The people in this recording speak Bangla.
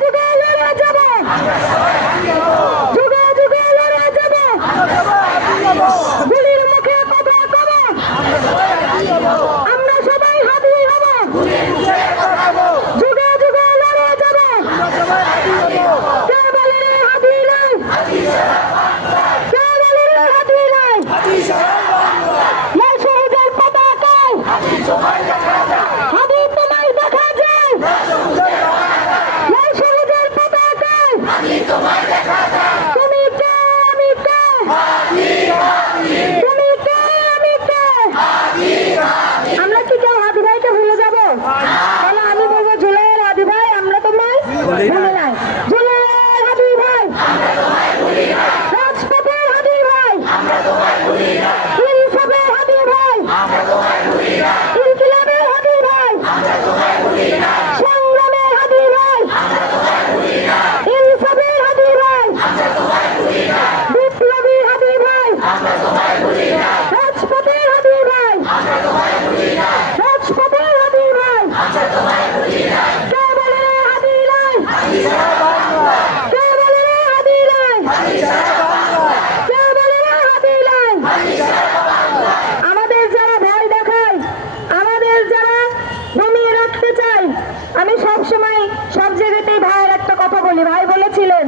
যুগে লড়ে যাব, যুগে যুগে লড়ে যাব, গুলির মুখে কথা কব, আমরা সবাই হাজির হব, যুগে যুগে লড়ে যাব, কে বলে রে হাজির নাই, কে বলে রে হাজির নাই, লাল সবুজের পতাকায় হাজির তোমায় দেখা যায়, লাল সবুজের পতাকায় তুমি কে আমি কে, তুমি কে আমি কে, আমরা কি কেউ হাদি ভাইকে ভুলে যাবো? তাহলে আমি বলবো জুলাইয়ের হাদি ভাই আমরা তোমায় ভুলে নাই, জুলাইয়ের হাদি ভাই, রাজপথের হাদি ভাই, ইনসাফের হাদি ভাই, ইনকিলাবের হাদি ভাই, সংগ্রামের হাদি ভাই, ইনসাফের হাদি ভাই, বিপ্লবী হাদি ভাই, রাজপথের হাদি ভাই, রাজপথের হাদি ভাই, কে বলে রে হাদি নাই, কে বলে রে হাদি নাই, কে বলে রে হাদি নাই, আমাদের যারা ভয় দেখায়, আমাদের যারা দমিয়ে রাখতে চায়, আমি সবসময় সব জায়গাতেই ভাইয়ের একটা কথা বলি, ভাই বলেছিলেন